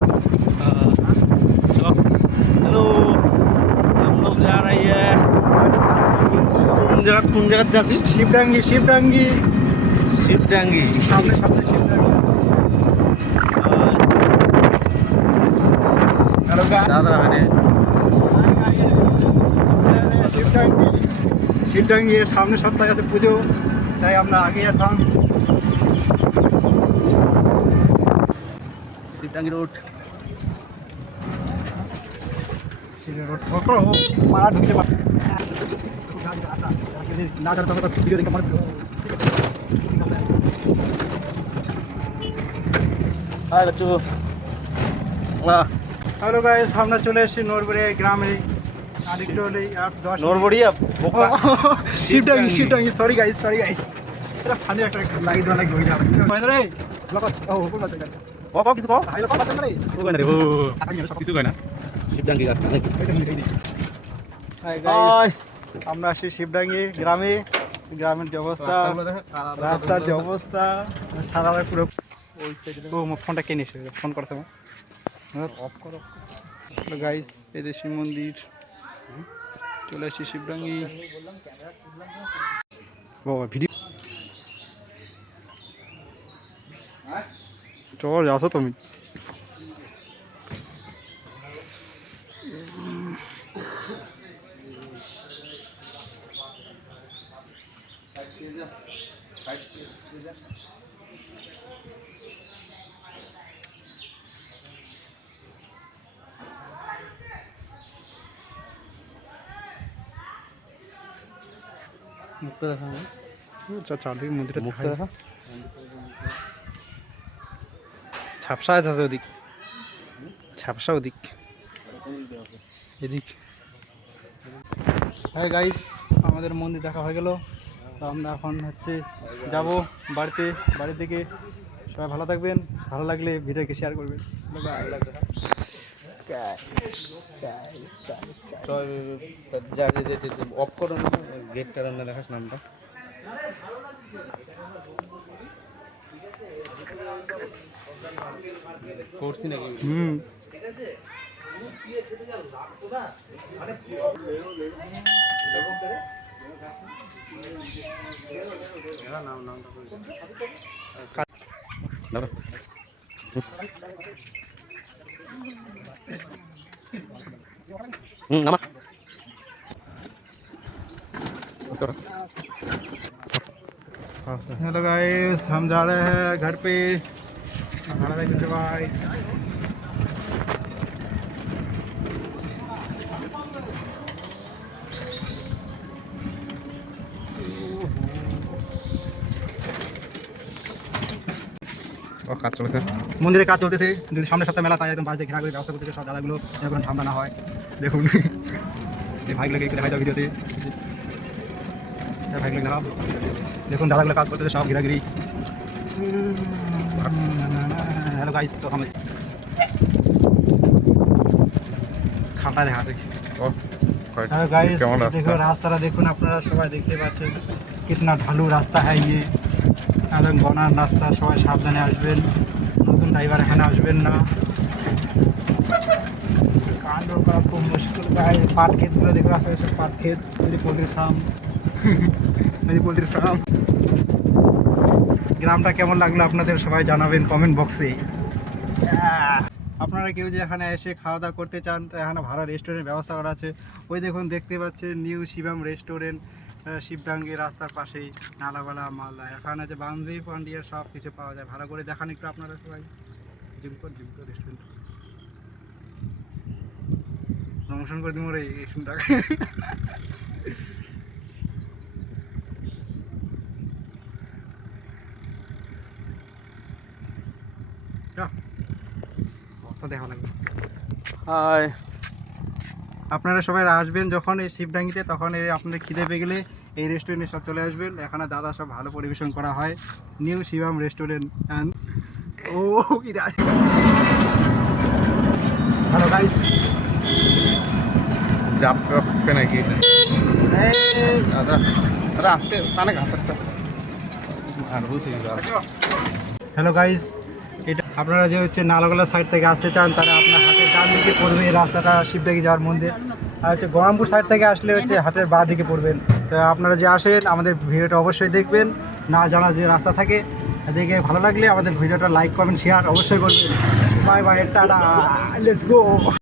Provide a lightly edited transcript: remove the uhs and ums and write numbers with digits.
Hello, हम लोग जा रही है कौन जगह जाती? शिवडांगी शिवडांगी शिवडांगी। सामने सामने शिवडांगी। हेलो दादरा मैंने শিবডাঙ্গি শিবডাঙ্গি এর সামনে সপ্তাহে আছে পুজো, তাই আমরা আগে যেতাম। शिवडांगी रोड। পাড়া ঢুকতে পারে না, জানো তখন ভিডিও দেখে আমার हाय बच्चों। वाह, হ্যালো গাইস, আমরা চলে এসেছি নরবরে গ্রামে। আরেকটু হলেই আর 10 नोरबड़िया बोका। Shibdangi Shibdangi. Sorry guys sorry guys, এটা ফানি একটা লাইট ওয়ালা গই যাবে রে লোক। ও কোন কথা এটা बोका किसको? হাই লোক কথা রে किसको कहना रे? वो किसको कहना? शिवडांगी रास्ता नहीं। হাই গাইস, আমরা আসি শিবডাঙ্গি গ্রামে। গ্রামের যে অবস্থা, রাস্তার যে অবস্থা, সারা রাত পুরো ওই সাইডে। ও ফোনটা কে নিস? ফোন করতে অফ করো গাইস। এই যে শিব মন্দির, চলে আসি শিবডাঙ্গি। বাবা ভিডিও চল আসো তুমি। मुक्का देखा है? চারদিকে মন্দিরটা मुक्का দেখা देखा? ঝাপসা আছে ওদিক, ঝাপসা ওদিক এদিক। হ্যাঁ গাইস, আমাদের মন্দির দেখা হয়ে গেল। তো আমরা এখন হচ্ছে যাব বাড়িতে। বাড়ি থেকে সবাই ভালো থাকবেন, ভালো লাগলে ভিডিওকে শেয়ার করবেন। तो जाके देते ऑफ करो ना, गेट का रंग देखा नाम का। कोर्स ही नहीं। नामा हेलो गाइस, हम जा रहे हैं घर पे। भाड़ा देंगे भाई। কাজ চলেছে, মন্দিরে কাজ চলতেছে। যদি সামনে সপ্তাহে মেলা, তাই একদম বাড়িতে ঘেরা করে ব্যবস্থা করতেছে সব দাদাগুলো, যেন কোনো ঝামেলা না হয়। দেখুন এই ভাইগুলোকে একটু দেখাই দাও ভিডিওতে। ভাইগুলো দেখাও, দেখুন দাদাগুলো কাজ করতেছে সব ঘেরাঘিরি। হ্যালো গাইস, তো আমি খাটা দেখাতে। হ্যালো গাইস, দেখো রাস্তাটা দেখুন, আপনারা সবাই দেখতে পাচ্ছেন কিতনা ঢালু রাস্তা হ্যাঁ। ইয়ে একদম গনার রাস্তা, সবাই সাবধানে আসবেন। নতুন ড্রাইভার এখানে আসবেন না। কাণ্ড করা খুব মুশকিল গায়ে। পাট ক্ষেতগুলো দেখে আসবে, সব পাট ক্ষেত। পোলট্রির ফার্ম, পোলট্রির ফার্ম। গ্রামটা কেমন লাগলো আপনাদের সবাই জানাবেন কমেন্ট বক্সে। আপনারা কেউ যে এখানে এসে খাওয়া দাওয়া করতে চান, তো এখানে ভালো রেস্টুরেন্টের ব্যবস্থা করা আছে। ওই দেখুন দেখতে পাচ্ছেন নিউ শিবম রেস্টুরেন্ট, শিবডাঙ্গি রাস্তার পাশেই, নালাবালা মালদা। এখানে যে বান্ধবী পান্ডিয়ার সব কিছু পাওয়া যায়। ভালো করে দেখান একটু আপনারা সবাই। জিমকো রেস্টুরেন্ট প্রমোশন করে দিব রে এই শুনটাকে। দেখা লাগবে। हाय। আপনারা সবাই আসবেন যখন এই শিবডাঙ্গিতে, তখন এই আপনাদের খিদে পেয়ে গেলে এই রেস্টুরেন্টে সব চলে আসবেন। এখানে দাদা সব ভালো পরিবেশন করা হয়। নিউ শিবম রেস্টুরেন্ট অ্যান্ড ও হ্যালো গাইস, जाप पे ना की दादा रास्ते ताने घाट तक। হ্যালো গাইস, এটা আপনারা যে হচ্ছে নালাগোলা সাইড থেকে আসতে চান তারা আপনার হাতের ডান দিকে পড়বে এই রাস্তাটা শিবডাঙ্গি যাওয়ার মন্দির। আর হচ্ছে গরমপুর সাইড থেকে আসলে হচ্ছে হাতের বাঁ দিকে পড়বেন। তো আপনারা যে আসেন আমাদের ভিডিওটা অবশ্যই দেখবেন, না জানা যে রাস্তা থাকে দেখে ভালো লাগলে আমাদের ভিডিওটা লাইক কমেন্ট শেয়ার অবশ্যই করবেন। Bye bye, tata, let's go.